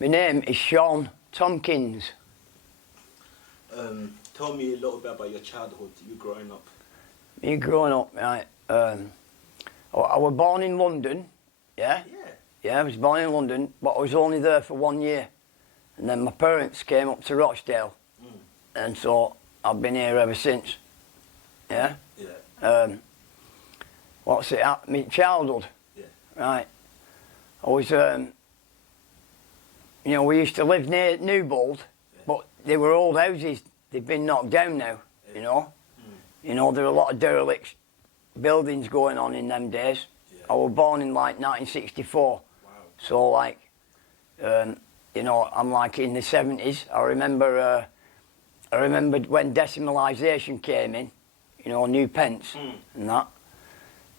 My name is Shaun Tompkins. Tell me a little bit about your childhood, you growing up. Me growing up, right, I was born in London, yeah? Yeah, I was born in London, but I was only there for 1 year. And then my parents came up to Rochdale, and so I've been here ever since, yeah? Yeah. What's it, my childhood? Yeah. Right. I was, you know, we used to live near Newbold, but they were old houses. They've been knocked down now, you know. You know, there are a lot of derelict buildings going on in them days. I was born in like 1964. Wow. So like, you know, I'm like in the 70s. I remember when decimalisation came in, you know, new pence and that.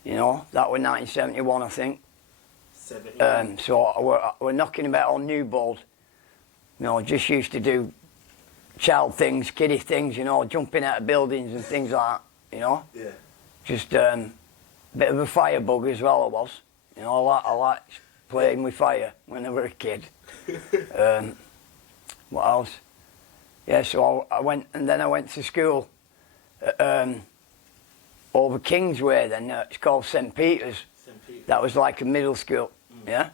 You know, that was 1971, I think. 71. So we're knocking about on Newbold. You know, just used to do child things, kiddie things, you know, jumping out of buildings and things like that, you know. Yeah. Just a bit of a firebug as well I was. You know, I liked playing with fire when I was a kid. What else? Yeah, so I went, and then I went to school over Kingsway then, it's called St. Peter's. St. Peter's. That was like a middle school, yeah?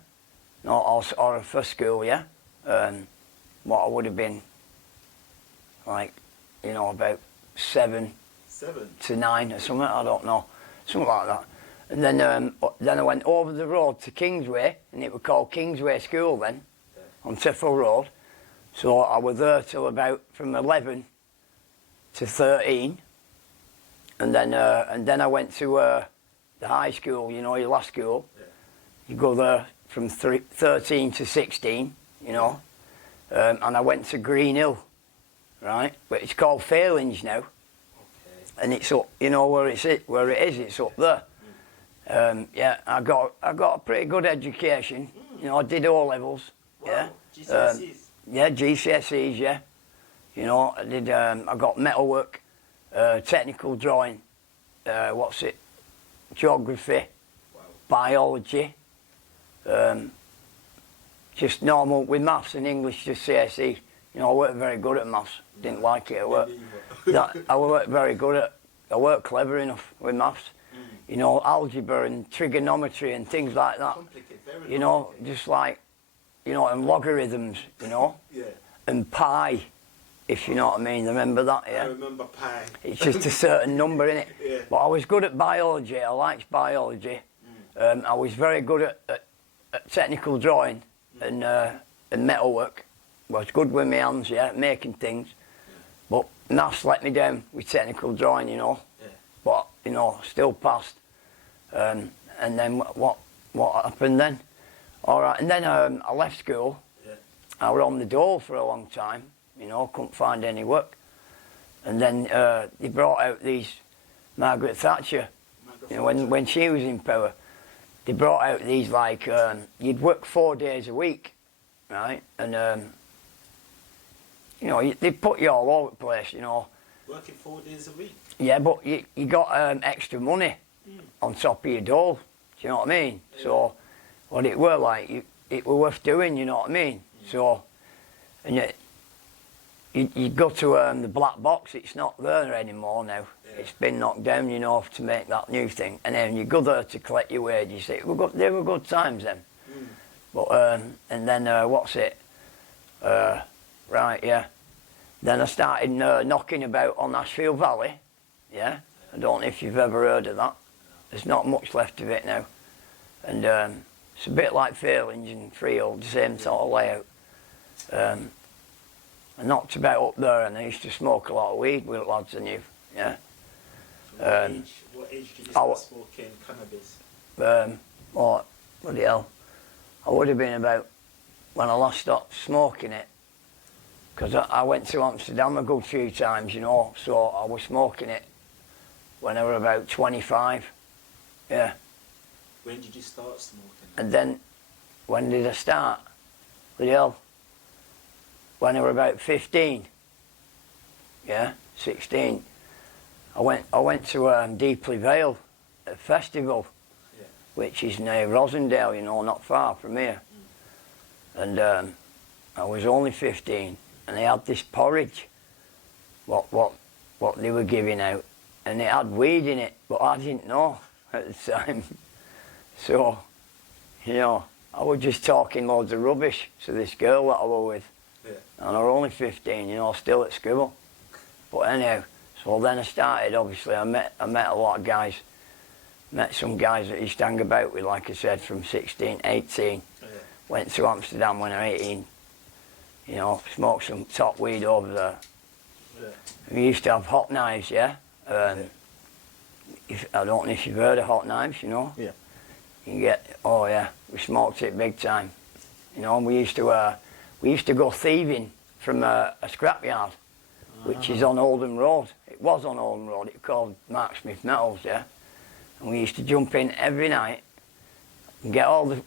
No, or a first school, yeah? What I would have been, like, you know, about 7 to 9 or something, I don't know. Something like that. And then I went over the road to Kingsway, and it was called Kingsway School then, on Tiffle Road. So I was there till about from 11 to 13. And then I went to the high school, you know, your last school. Yeah. You go there from 13 to 16, you know. And I went to Green Hill, right? But it's called Failings now. Okay. And it's up, you know where it is, it's up there. Yeah, I got a pretty good education. You know, I did O levels. Wow. Yeah. GCSEs. Yeah, GCSEs, yeah. You know, I got metalwork, technical drawing, geography, Wow. biology, just normal with maths and English, just CSE. You know, I weren't very good at maths. Didn't like it at work. I weren't very good at. I weren't clever enough with maths. You know, algebra and trigonometry and things like that. Very you know, just like, you know, and logarithms. You know, Yeah. and pi, if you know what I mean. Remember that? Yeah. I remember pi. It's just a certain number, innit? Yeah. But I was good at biology. I liked biology. I was very good at technical drawing and metalwork. I was good with my hands, yeah, making things. But maths let me down with technical drawing, you know. Yeah. But you know, still passed. And then what happened then? All right, and then I left school. Yeah. I was on the dole for a long time. You know, couldn't find any work. And then they brought out these Margaret Thatcher. You know, when she was in power, they brought out these like you'd work 4 days a week, right? And you know, they'd put you all over the place. You know. Working 4 days a week. Yeah, but you got extra money on top of your dole. Do you know what I mean? Yeah. So, what it were like, it were worth doing. You know what I mean? So, and yet. You go to the black box, it's not there anymore now. Yeah. It's been knocked down, you know, to make that new thing. And then you go there to collect your wages. They were good times then. But, and then, what's it? Right, yeah. Then I started knocking about on Ashfield Valley. Yeah? I don't know if you've ever heard of that. There's not much left of it now. And it's a bit like Failings and Freehold, the same sort of layout. I knocked about up there, and I used to smoke a lot of weed with lads I knew, yeah. What age did you start smoking cannabis? What, bloody hell. I would have been about when I last stopped smoking it. Because I went to Amsterdam a good few times, you know, so I was smoking it when I was about 25, yeah. When did you start smoking? And then, when did I start? Bloody hell. When I was about 15, yeah, 16, I went to Deeply Vale, a festival, which is near Rosendale, you know, not far from here. And I was only 15, and they had this porridge, what they were giving out, and it had weed in it, but I didn't know at the time. So, you know, I was just talking loads of rubbish to this girl that I was with, and I was only 15, you know, still at school. But anyhow, so then I started. Obviously, I met a lot of guys. Met some guys that used to hang about with, like I said, from 16, 18. Went to Amsterdam when I was 18. You know, smoked some top weed over there. We used to have hot knives, yeah? I don't know if you've heard of hot knives, you know? Yeah. You can get, oh yeah, we smoked it big time. You know, and we used to go thieving from a scrapyard, which is on Oldham Road. It was on Oldham Road, it was called Mark Smith Metals, yeah? And we used to jump in every night and get all the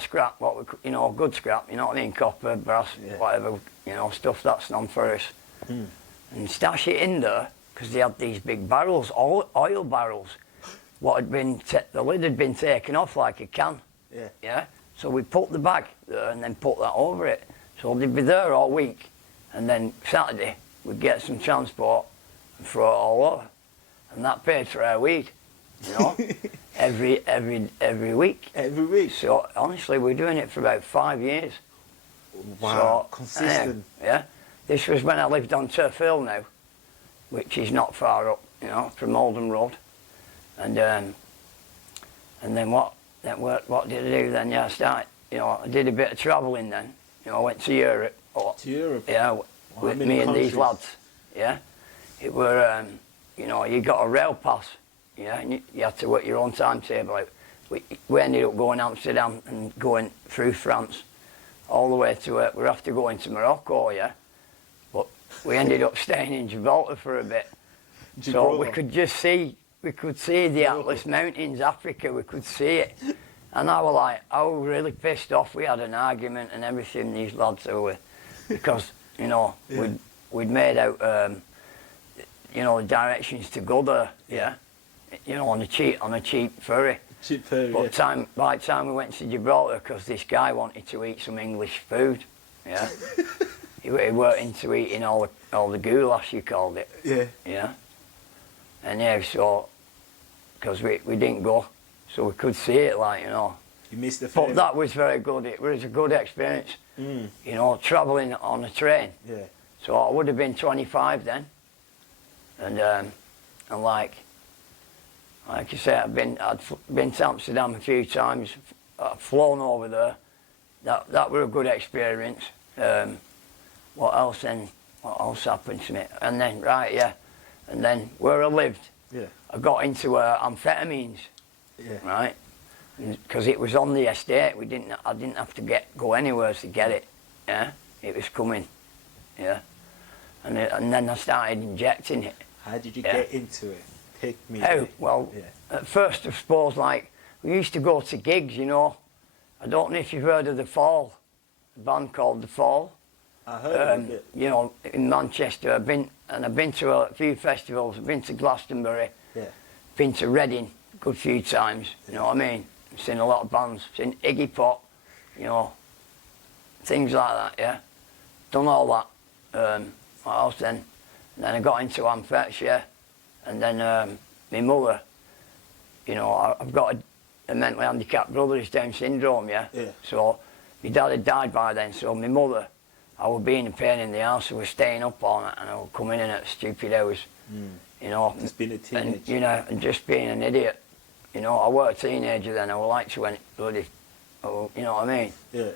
scrap, you know, good scrap, you know what I mean, copper, brass, whatever, you know, stuff that's non-ferrous, and stash it in there, because they had these big barrels, oil barrels, the lid had been taken off like a can, yeah. So we put the bag there and then put that over it. So they'd be there all week, and then Saturday we'd get some transport and throw it all over, and that paid for our weed. You know, every week. Every week. So honestly, we're doing it for about 5 years. Wow, so, consistent. Yeah. This was when I lived on Turf Hill now, which is not far up, you know, from Oldham Road. And then what did I do then? Yeah, I started. You know, I did a bit of travelling then. You know, I went to Europe. To Europe. Yeah, with me and these lads. Yeah, it were. You know, you got a rail pass. Yeah, and you had to work your own timetable out. We ended up going to Amsterdam and going through France all the way to, we're after going to Morocco, yeah. But we ended up staying in Gibraltar for a bit. So we could see the Atlas Mountains, Africa, we could see it. And I was really pissed off. We had an argument and everything, these lads were with, because, you know, we'd made out, you know, the directions to go there, yeah. You know, on a cheap ferry. Cheap ferry. But by the time we went to Gibraltar, because this guy wanted to eat some English food, yeah. he weren't into eating all the goulash, you called it. Yeah. Yeah. And yeah, so because we didn't go, so we could see it, like, you know. You missed the ferry. But that was very good. It was a good experience. You know, travelling on a train. Yeah. So I would have been 25 then, and like you say, I'd been to Amsterdam a few times. I've flown over there. That were a good experience. What else then? What else happened to me? And then and then where I lived, I got into amphetamines. Yeah. Right. Because it was on the estate. I didn't have to go anywhere to get it. Yeah. It was coming. Yeah. And then I started injecting it. How did you get into it? Take me. Oh, well, at first I suppose, like, we used to go to gigs, you know. I don't know if you've heard of The Fall, a band called The Fall. I heard of it. You know, in Manchester. I've been to a few festivals. I've been to Glastonbury. Yeah. Been to Reading a good few times, you know what I mean? I've seen a lot of bands. Seen Iggy Pop, you know, things like that, yeah. Done all that. What else then? And then I got into amphetamines, yeah. And then my mother, you know, I've got a mentally handicapped brother who's Down syndrome, yeah? So my dad had died by then, so my mother, I was being a pain in the house. I was staying up all night and I would come in at stupid hours, you know. Just being a teenager. And, you know, and just being an idiot. You know, I was a teenager then. I was like to when bloody, you know what I mean? Yeah.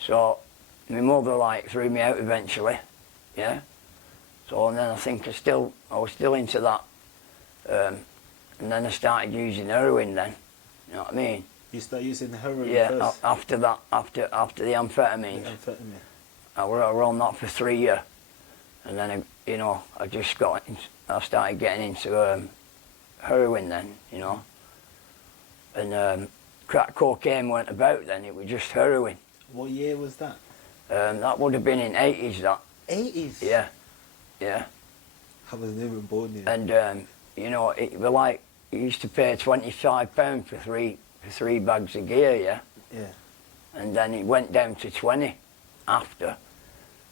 So my mother, like, threw me out eventually, yeah? So, and then I think I was still into that. And then I started using heroin then, you know what I mean? You started using heroin first? After that, after the amphetamines. The amphetamine. I were on that for 3 years. And then, you know, I started getting into heroin then, you know. And crack cocaine weren't about then, it was just heroin. What year was that? That would have been in 80s, that. 80s? Yeah, yeah. I was never born yet. And, you know, it was like, you used to pay £25 for three bags of gear, yeah? Yeah. And then it went down to 20. after,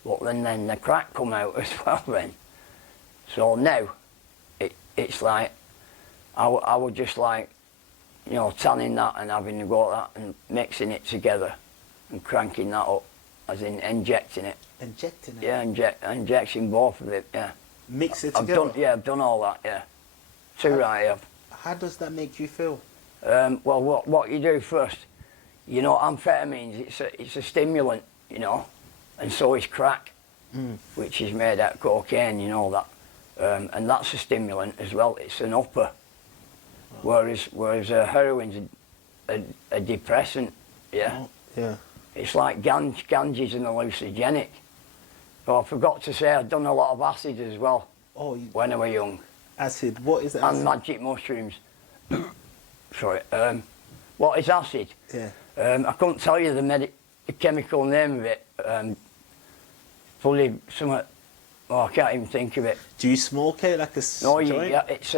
but then the crack come out as well then. So now, it's like, I would just like, you know, tanning that and having to go at that and mixing it together and cranking that up, as in injecting it. Injecting it? Yeah, injecting both of it, yeah. Mix it together? I've done all that, yeah. Two I have. How does that make you feel? Well, what you do first, you know, amphetamines, it's a stimulant, you know, and so is crack, which is made out of cocaine, you know that. And that's a stimulant as well, it's an upper. Whereas heroin's a depressant, yeah. Oh, yeah. It's like ganges and hallucinogenic. But I forgot to say I'd done a lot of acid as well when I was young. Acid, what is acid? And magic mushrooms. Sorry. What is acid? Yeah. I couldn't tell you the chemical name of it. Fully something. Oh, I can't even think of it. Do you smoke it like a joint? Yeah, it's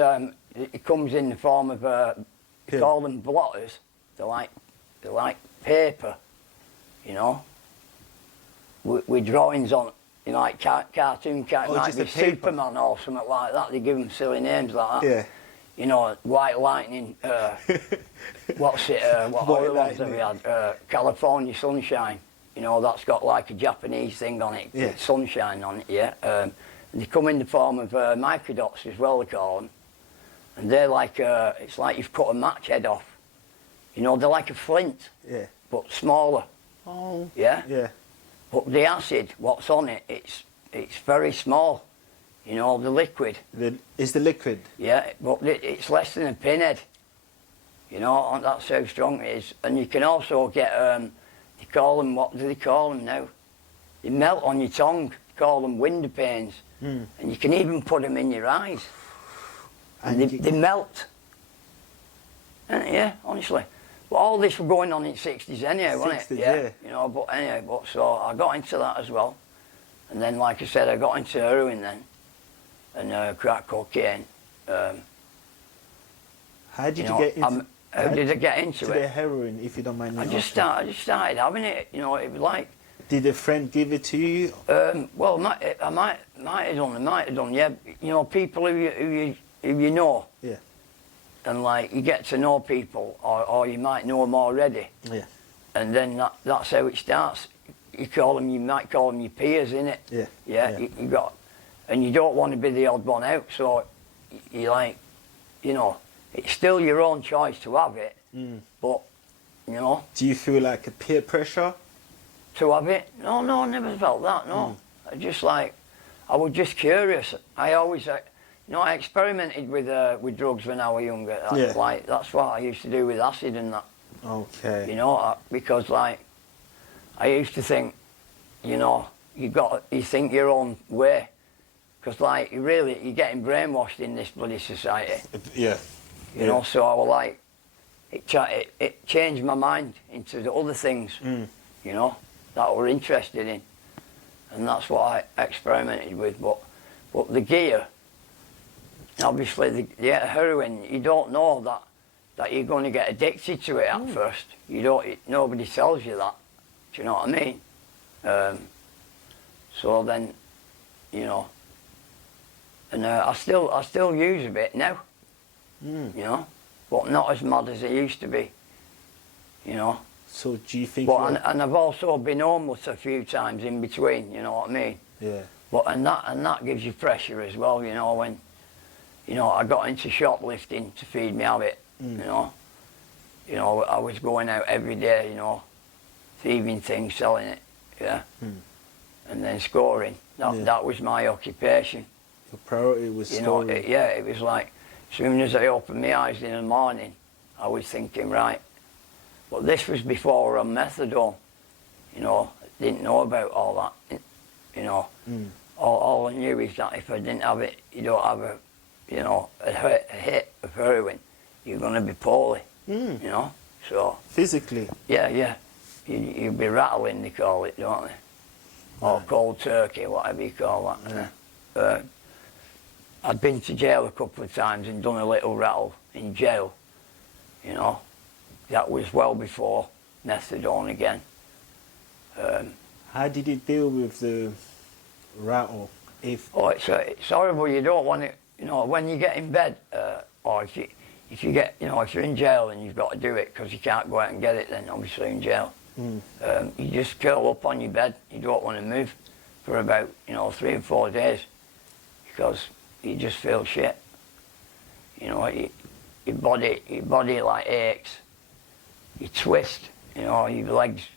it comes in the form of they call them blotters. They're like paper, you know, with drawings on, you know, like cartoon might be Superman or something like that. They give them silly names like that. Yeah. You know, White Lightning. What's it? What other ones have we had? California Sunshine. You know, that's got like a Japanese thing on it, yeah. sunshine on it, yeah. And they come in the form of microdots as well, they call them. And they're like, it's like you've cut a match head off. You know, they're like a flint, yeah, but smaller. Oh. Yeah? Yeah. But the acid, what's on it, it's very small. You know, the liquid. Is the liquid? Yeah, but it's less than a pinhead. You know, and that's how strong it is. And you can also get, they call them, what do they call them now? They melt on your tongue. They call them window panes. And you can even put them in your eyes. And they melt. And yeah, honestly. But all this was going on in the 60s anyway, wasn't it? Yeah. You know, but anyway, so I got into that as well. And then, like I said, I got into heroin then. And crack cocaine. How did you get into how did I get into it? The heroin, if you don't mind me asking? I just started having it. You know, it was like. Did a friend give it to you? Well, I might have done. Yeah, you know, people who you know. Yeah. And like you get to know people, or you might know them already. Yeah. And then that's how it starts. You might call them your peers, innit? Yeah. Yeah. Yeah. You got, and you don't want to be the odd one out. So you like, you know. It's still your own choice to have it, but, you know. Do you feel like a peer pressure? To have it? No, I never felt that, no. I just like, I was just curious. I always, you know, I experimented with drugs when I was younger. Yeah. Like, that's what I used to do with acid and that. Okay. You know, because like, I used to think, you know, you think your own way. Because like, you're getting brainwashed in this bloody society. Yeah. You know, so I was like, it changed my mind into the other things, you know, that I were interested in. And that's what I experimented with. But the gear, obviously the heroin, you don't know that you're going to get addicted to it at first. Nobody tells you that. Do you know what I mean? So then, you know, and I still use a bit now. You know, but not as mad as it used to be. You know. So do you think? But and I've also been homeless a few times in between. You know what I mean? Yeah. But and that gives you pressure as well. You know when, you know, I got into shoplifting to feed me habit. You know I was going out every day. You know, thieving things, selling it. Yeah. And then scoring. That was my occupation. Your priority was scoring. It was like. As soon as I opened my eyes in the morning, I was thinking, right, but this was before methadone, you know, I didn't know about all that, you know. All I knew is that if I didn't have it, you don't have a hit of heroin, you're going to be poorly, you know, so. Physically? Yeah. You'd be rattling, they call it, don't they? Or cold turkey, whatever you call that. I'd been to jail a couple of times and done a little rattle in jail, you know. That was well before methadone again. How did it deal with the rattle? Oh, it's horrible. You don't want it. You know, when you get in bed, or if you get, you know, if you're in jail and you've got to do it because you can't go out and get it, then obviously in jail, you just curl up on your bed. You don't want to move for about, you know, 3 or 4 days because you just feel shit. You know, your body like aches. You twist. You know, your legs.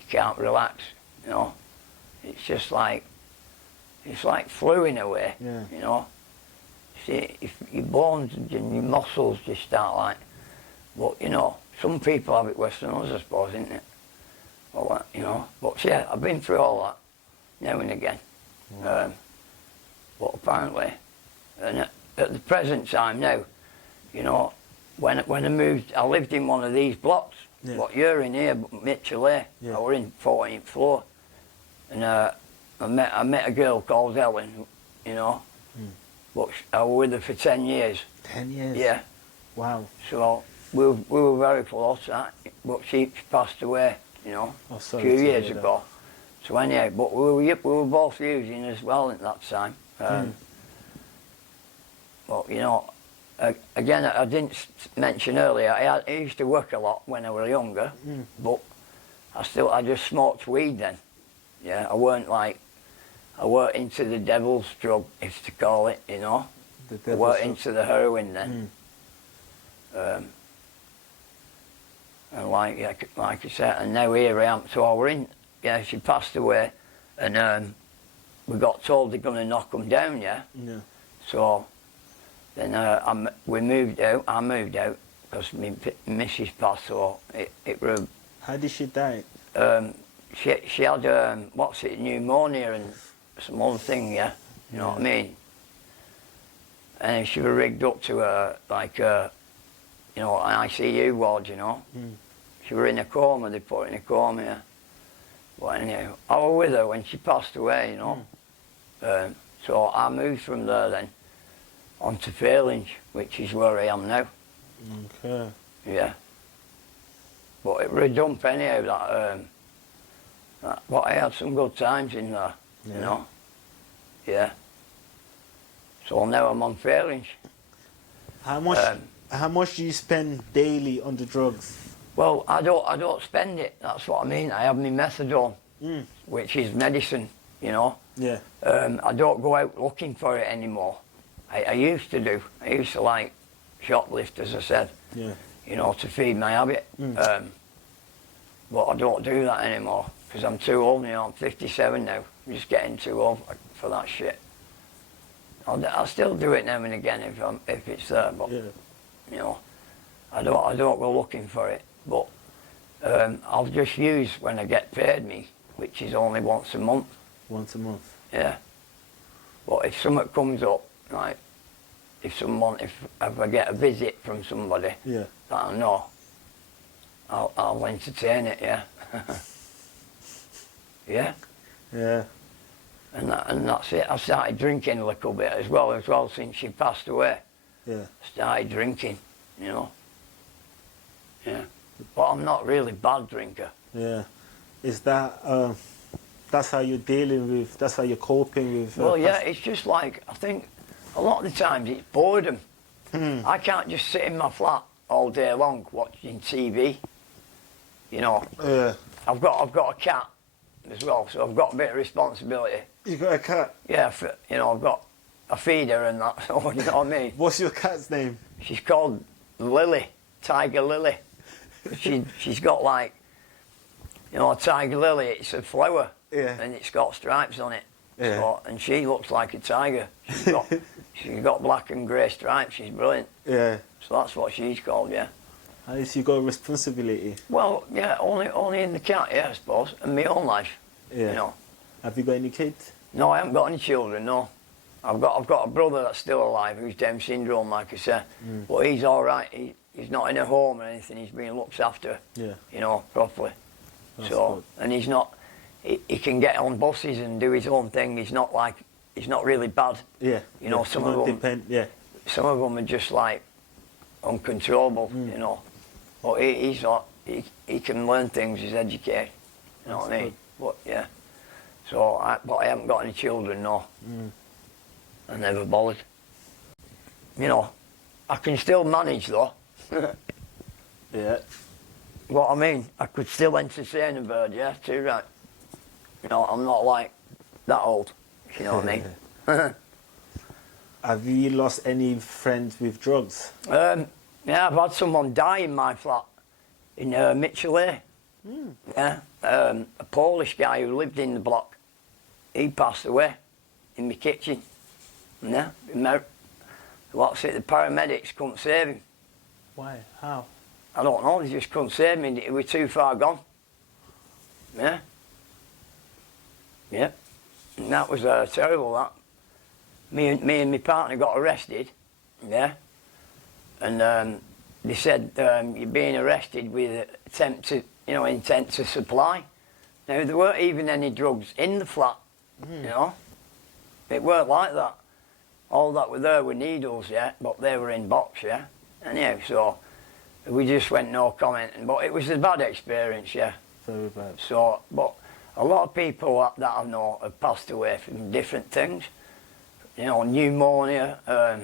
You can't relax. You know, it's just like. It's like flu in a way, you know. See, if your bones and your muscles just start like, but you know, some people have it worse than others, I suppose, isn't it? Well, you know, but yeah, I've been through all that now and again. But apparently, and at the present time now, you know, when I moved, I lived in one of these blocks. What you're in here, Mitchell here. I were in 14th floor, and I met a girl called Ellen, you know, but I was with her for 10 years. 10 years? Yeah. Wow. So we were very close, but she passed away, you know, a few years ago. So anyhow, but we were both using as well at that time. But you know, again, I didn't mention earlier, I used to work a lot when I was younger, but I just smoked weed then. Yeah, I weren't into the devil's drug, if to call it, you know. I weren't into the heroin then. And like I said, and now here I am. So we're in, she passed away, and we got told they're going to knock them down, yeah. So then we moved out. I moved out because my missus passed. So it was. How did she die? She had pneumonia and some other thing, yeah. You know what I mean? And she was rigged up to an ICU ward, you know. She was in a coma. They put her in a coma, yeah. But anyhow, I was with her when she passed away, you know. So I moved from there then on to Fairlinge, which is where I am now. Okay. Yeah. But it was a dump anyhow, but I had some good times in there, you know. Yeah. So now I'm on Fairlinge. How much do you spend daily on the drugs? Well, I don't spend it. That's what I mean. I have my methadone, which is medicine, you know. Yeah. I don't go out looking for it anymore. I used to do. I used to like shoplift, as I said. Yeah. You know, to feed my habit. But I don't do that anymore because I'm too old now. I'm 57 now. I'm just getting too old for that shit. I'll still do it now and again if it's there, but you know, I don't go looking for it. But I'll just use when I get paid me, which is only once a month. Once a month. Yeah. But if something comes up, like if I get a visit from somebody that I know, I'll entertain it. Yeah. Yeah. Yeah. And that's it. I started drinking a little bit as well since she passed away. Yeah. Started drinking, you know. Yeah. But I'm not really bad drinker. Yeah. Is that that's how you're dealing with? That's how you're coping with? Well, yeah. It's just like I think a lot of the times it's boredom. I can't just sit in my flat all day long watching TV. You know. Yeah. I've got a cat as well, so I've got a bit of responsibility. You got a cat? Yeah, you know, I've got a feeder and that, so you know what I mean? What's your cat's name? She's called Lily, Tiger Lily. She's got like, you know, a tiger lily, it's a flower, and it's got stripes on it. Yeah. So, and she looks like a tiger. She's got black and grey stripes, she's brilliant. Yeah. So that's what she's called, yeah. At least you got a responsibility. Well, yeah, only in the cat, yeah, I suppose, and my own life. Yeah. You know. Have you got any kids? No, I haven't got any children. No, I've got a brother that's still alive who's Down syndrome, like I said, but he's all right. He's not in a home or anything. He's being looked after. Yeah. You know, properly. That's so good. And he's not. He can get on buses and do his own thing. He's not really bad. Yeah. You know, some of them. Some of them are just like uncontrollable. You know. But he can learn things, he's educated, you know what I mean? But yeah. So, but I haven't got any children, no. I never bothered. You know, I can still manage though. Yeah. What I mean, I could still entertain a bird, yeah, too right. You know, I'm not like that old, if you know what I mean. Have you lost any friends with drugs? Yeah, I've had someone die in my flat in Mitchell. Yeah, a Polish guy who lived in the block. He passed away in my kitchen. Yeah, what's it? The paramedics couldn't save him. Why? How? I don't know. They just couldn't save him. He was too far gone. Yeah. Yeah. And that was terrible. That. Me and my partner got arrested. Yeah. And they said you're being arrested with intent to supply. Now there weren't even any drugs in the flat. You know, it weren't like that. All that were there were needles, yeah, but they were in box, yeah. Anyhow, so we just went no commenting. But it was a bad experience, yeah. Very bad. So, but a lot of people that I know have passed away from different things. You know, pneumonia. I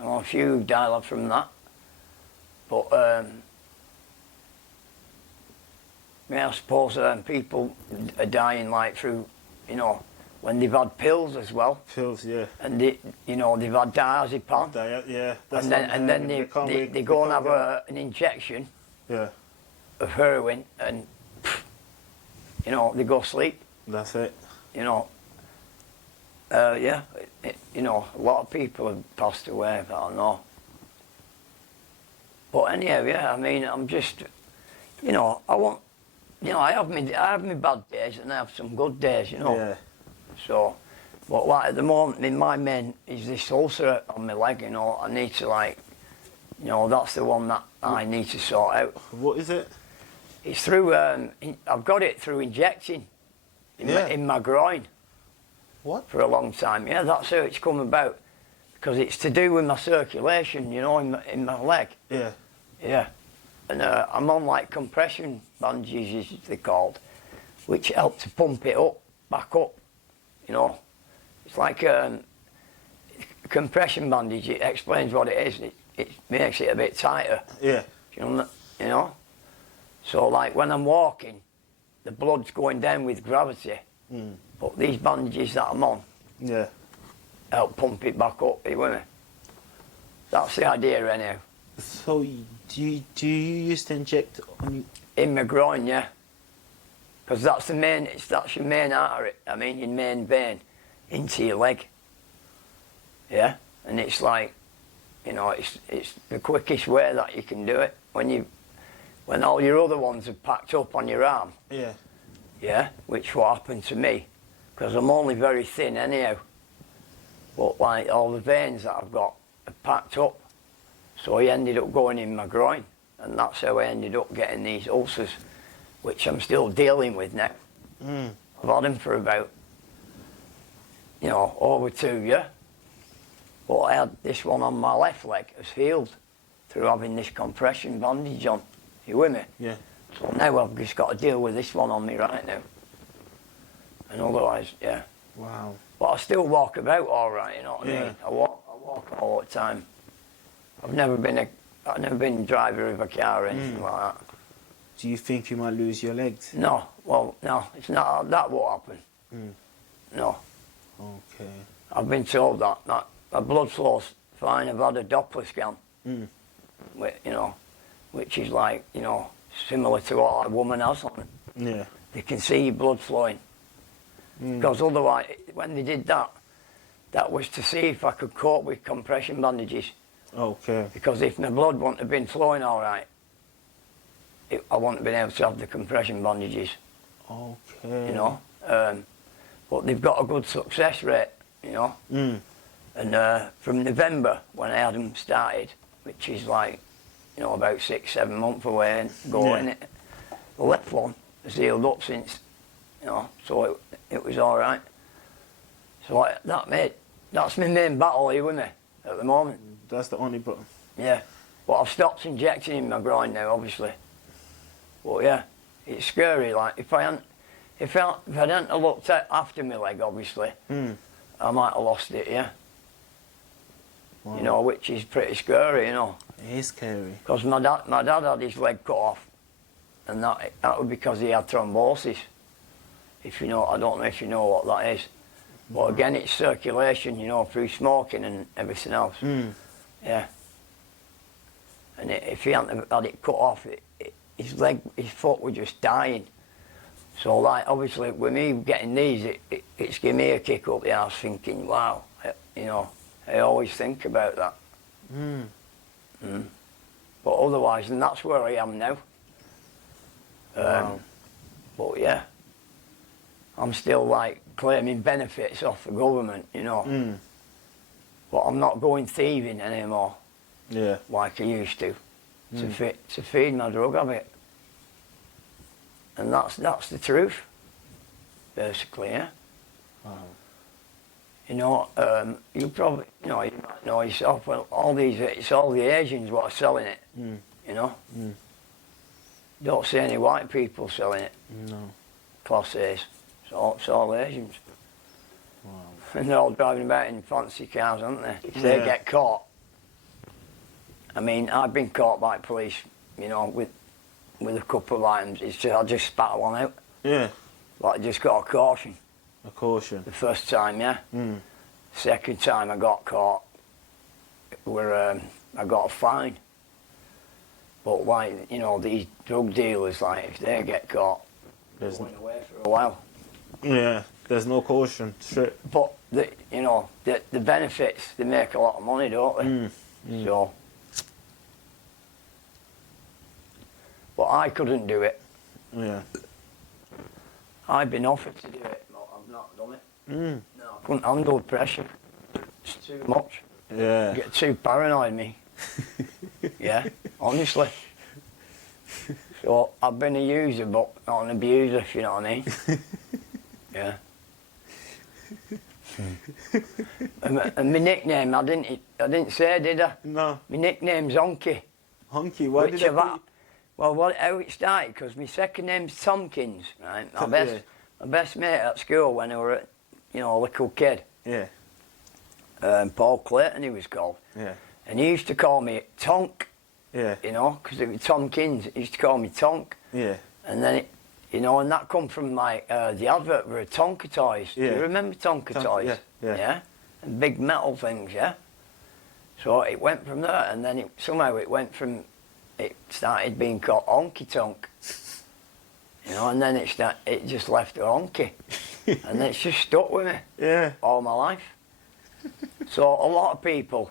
know a few died from that. But yeah, I suppose people are dying like through, you know, when they've had pills as well. Pills, yeah. And they've had diazepam. Yeah. And then they go and have an injection. Yeah. Of heroin, and you know, they go sleep. That's it. You know. Yeah. You know, a lot of people have passed away. I don't know. But anyhow, yeah. I mean, I'm just, you know, I have my bad days and I have some good days. You know. Yeah. So, but like at the moment, my main is this ulcer on my leg. You know, I need to you know, that's the one that I need to sort out. What is it? It's through. I've got it through injecting in my groin. What? For a long time. Yeah, that's how it's come about. Because it's to do with my circulation. You know, in my leg. Yeah. Yeah. And I'm on like compression bandages, as they're called, which help to pump it back up. You know, it's like compression bandage. It explains what it is. It makes it a bit tighter. Yeah. You know. So like when I'm walking, the blood's going down with gravity. But these bandages that I'm on, yeah, help pump it back up. You with me? That's the idea, anyhow. So do you used to inject on you? In my groin, yeah. Because that's your main artery. I mean, your main vein into your leg. Yeah, and it's like, you know, it's the quickest way that you can do it when all your other ones are packed up on your arm. Yeah. Yeah, which what happened to me, because I'm only very thin anyhow. But like all the veins that I've got are packed up, so he ended up going in my groin, and that's how I ended up getting these ulcers, which I'm still dealing with now. I've had them for about, you know, over 2 years. But I had this one on my left leg has healed through having this compression bandage on. You with me? Yeah. So now I've just got to deal with this one on me right now. And otherwise, yeah. Wow. But I still walk about all right, you know what I Yeah. mean? I walk all the time. I've never been driver of a car or anything like that. Do you think you might lose your legs? No, well, no, it's not. That won't happen. No. Okay. I've been told that my blood flow's fine. I've had a Doppler scan, you know, which is like, you know, similar to what a woman has on it. Yeah. They can see your blood flowing. Because otherwise, when they did that, that was to see if I could cope with compression bandages. Okay. Because if my blood wouldn't have been flowing all right, I wouldn't have been able to have the compression bandages. Okay. You know, but they've got a good success rate. You know, and from November when I had them started, which is like, you know, about 6-7 months away and going, the left one has healed up since, you know, so it was all right. So that's my main battle here with me at the moment. That's the only button. Yeah, but I've stopped injecting in my groin now, obviously. But yeah, it's scary. Like if I If I hadn't have looked after my leg, obviously, I might have lost it, yeah. Wow. You know, which is pretty scary, you know. It is scary. Because my dad had his leg cut off, and that was because he had thrombosis. If you know, I don't know if you know what that is. But again, it's circulation, you know, through smoking and everything else. Yeah. And if he hadn't had it cut off, his foot was just dying. So, like, obviously, with me getting these, it's given me a kick up the arse thinking, wow, you know, I always think about that. But otherwise, and that's where I am now. Wow. But yeah, I'm still, like, claiming benefits off the government, you know. But I'm not going thieving anymore. Yeah. Like I used to feed my drug habit. And that's the truth, basically, yeah. Wow. You know, you probably, you know, you might know yourself, well, it's all the Asians what are selling it, you know. Don't see any white people selling it. No. Class A's. It's all Asians. Wow. And they're all driving about in fancy cars, aren't they? If they get caught, I mean, I've been caught by police, you know, with a couple of items. It's just, I just spat one out. Yeah. Like, I just got a caution. A caution. The first time, yeah. Second time I got caught, I got a fine. But, like, you know, these drug dealers, like, if they get caught, they're going away for a while. Yeah. There's no caution. Straight. But, you know, the benefits, they make a lot of money, don't they? So. But I couldn't do it. Yeah. I've been offered to do it, but I've not done it. No, I couldn't handle the pressure. It's too much. Yeah. I get too paranoid, me. Yeah, honestly. So I've been a user, but not an abuser, if you know what I mean. Yeah. And my nickname, I didn't say, did I? No. My nickname's Honky. Honky. Why Which did I've had, well, how it started, because my second name's Tompkins, right? My best mate at school when I were, you know, a little kid. Yeah. Paul Clayton, he was called. Yeah. And he used to call me Tonk. Yeah. You know, because it was Tompkins. He used to call me Tonk. Yeah. And then, you know, and that come from like the advert for Tonka toys. Yeah. Do you remember Tonka toys? Yeah. Yeah. And big metal things, yeah. So it went from there, and then somehow it went from. It started being called Honky Tonk. You know, and then it just left honky. And it's just stuck with me. Yeah. All my life. So a lot of people,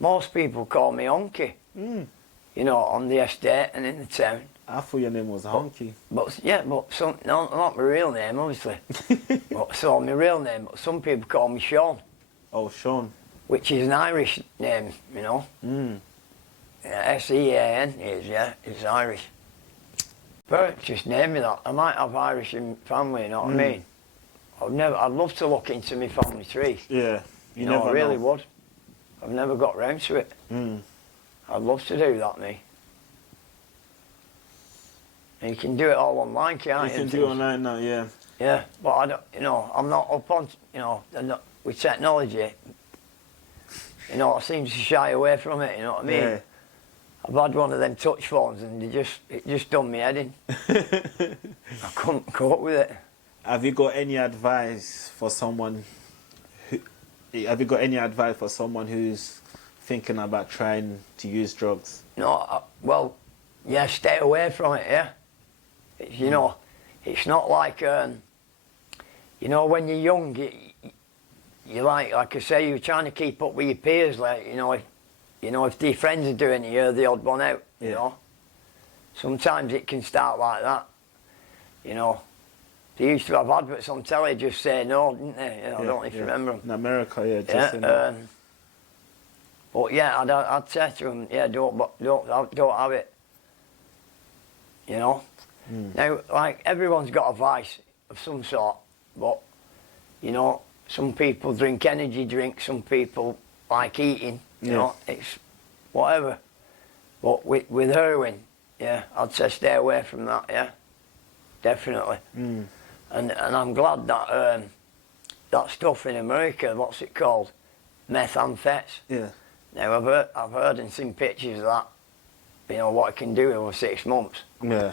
most people call me Honky. You know, on the estate and in the town. I thought your name was Honky. But some, no, not my real name, obviously. So my real name, but some people call me Shaun. Oh, Shaun. Which is an Irish name, you know. Yeah, Sean is, yeah, it's Irish. But just name me that. I might have Irish in family, you know what I mean? I'd love to look into my family tree. Yeah. You know, I really would. I've never got round to it. I'd love to do that, me. And you can do it all online, can't you? You can do it online now, yeah. Yeah, but I don't, you know, I'm not up on, you know, with technology. You know, I seem to shy away from it, you know what I mean? Yeah. I've had one of them touch phones and it just done me head in. I couldn't cope with it. Have you got any advice for someone who's thinking about trying to use drugs? No, well, yeah, stay away from it, yeah. You know, it's not like, you know, when you're young, you like I say, you're trying to keep up with your peers, like, you know, if their friends are doing it, you're the odd one out, you know. Sometimes it can start like that, you know. They used to have adverts on telly just say no, didn't they? You know, I don't know if you remember them. In America, yeah, just but yeah, I'd say to them, yeah, don't have it, you know. Now, like, everyone's got a vice of some sort, but, you know, some people drink energy drinks, some people like eating, you know, it's whatever. But with heroin, yeah, I'd say stay away from that, yeah, definitely. And I'm glad that that stuff in America, what's it called, methamphetamines. Yeah. Now I've heard and seen pictures of that. You know what it can do over 6 months. Yeah.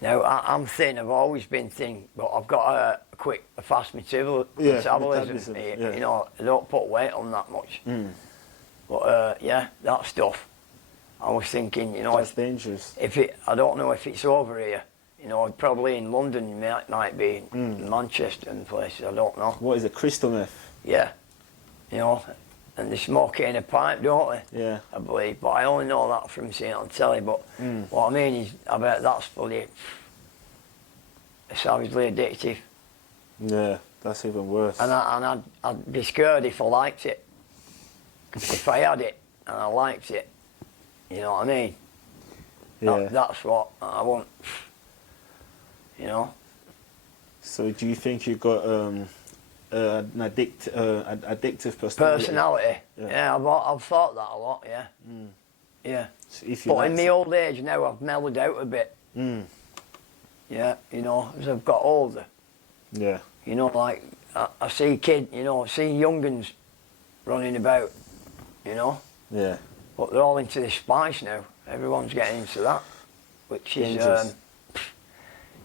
Now I'm thin. I've always been thin, but I've got a fast metabolism. Yeah. You know, I don't put weight on that much. Mm. But yeah, that stuff. I was thinking, you know, That's dangerous. I don't know if it's over here. You know, probably in London, might be in Manchester and places. I don't know. What is it? Crystal meth. Yeah, you know, and they smoke it in a pipe, don't they? Yeah. I believe, but I only know that from seeing it on telly. But what I mean is, I bet that's fully savagely addictive. Yeah, that's even worse. And I'd be scared if I liked it. If I had it and I liked it, you know what I mean? Yeah. That's what I want. You know. So do you think you got an addictive personality? Yeah, I've thought that a lot. Yeah. Yeah. So if you But in like my old age now, I've mellowed out a bit. Yeah, you know, as I've got older. Yeah. You know, like I see young'uns running about. You know. Yeah. But they're all into this spice now. Everyone's getting into that, which is, Dangerous.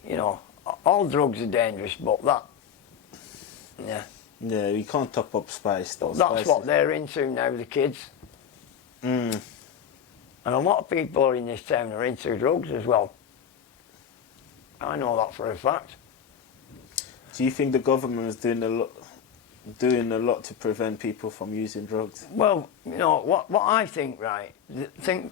you know, all drugs are dangerous, but that, yeah. Yeah, you can't top up spice though. That's what they're into now, the kids. And a lot of people in this town are into drugs as well. I know that for a fact. Do you think the government is doing a lot to prevent people from using drugs? Well, you know, what I think, right, think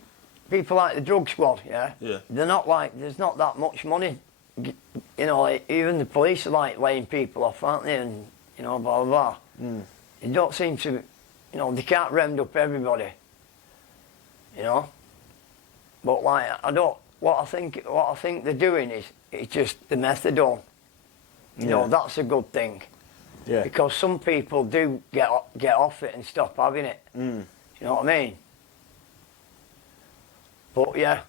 people like the drug squad, yeah? Yeah. They're not like, there's not that much money. You know, like, even the police are like laying people off, aren't they? And, you know, blah, blah, blah. They don't seem to, you know, they can't round up everybody. You know? But like, what I think they're doing is, it's just the methadone. You know, that's a good thing. Yeah. Because some people do get off it and stop having it. You know what I mean? But yeah,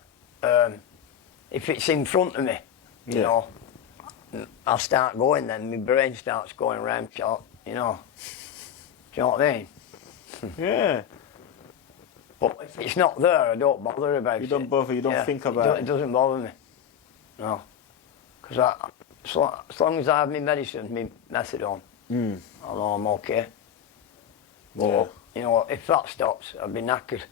if it's in front of me, you know, I start going then, my brain starts going around, you know. Do you know what I mean? Yeah. But if it's not there, I don't bother about it. You don't bother, you don't think about it. It doesn't bother me. No. Because as long as I have my medicine, my methadone, I know I'm okay. But, you know, if that stops, I'd be knackered.